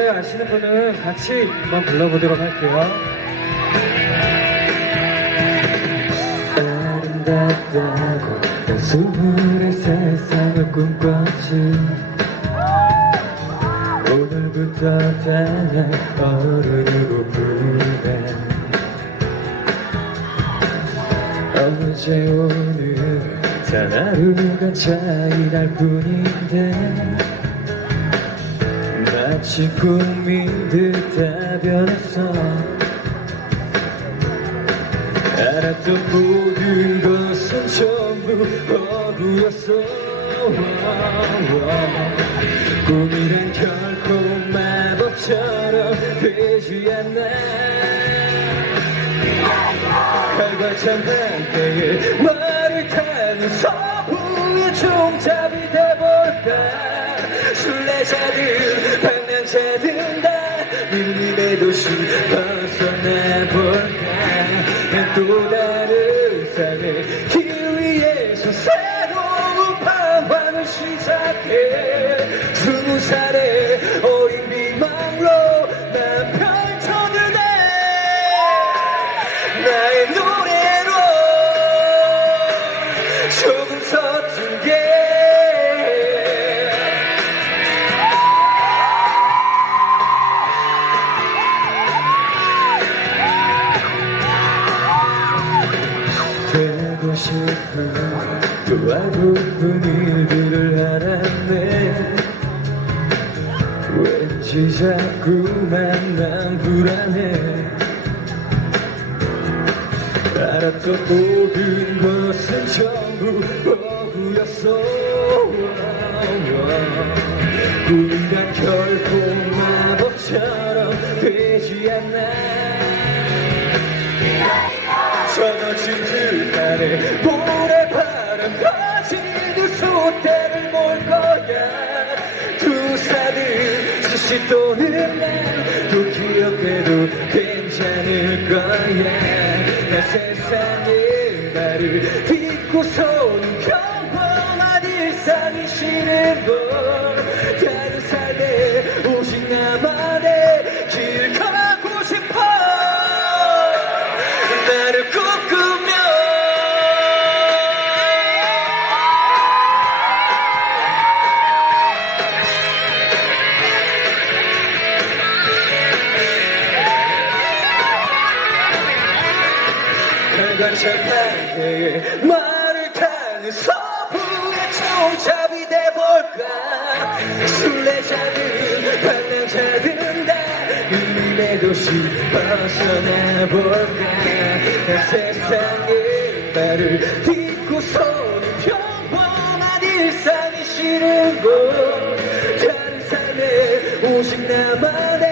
좋아하시는 분은 같이 한번 불러보도록 할게요. 아름답다고 단숨에 세상을 꿈꿨지 오늘부터 다날 어른으로 부르네 어제 오늘 단 하루가 차이 날 뿐인데 마치 꿈인 듯 다 변했어 알았던 모든 것은 전부 허구였어. 꿈이란 결코 마법처럼 되지 않나 칼과찬 한때에 말을 타는 서부의 종잡이 돼볼까? 다 밀림의 도시 벗어 하고픈 일들을 알았네. 왠지 자꾸만 난 불안해. 알았던 모든 것은 전부 허구였어. 꿈이란 결코 마법처럼 되지 않나. 전어진 듯하네 수시 또 흘러 또 기억해도 괜찮을 거야. 나 세상의 말을 딛고서는 평범한 일상이 싫은 걸. 다른 삶에 오직 나만의 길 가고 싶어. 나를 꿈꾸 며 칼관찰 반대에 말을 타는 서부의 총잡이 돼볼까? 순례자들은 방랑자들은 다 밀림의 도시 벗어나볼까? 난 세상의 말을 딛고 서는 평범한 일상이 싫은 걸 다른 삶에 오직 나만의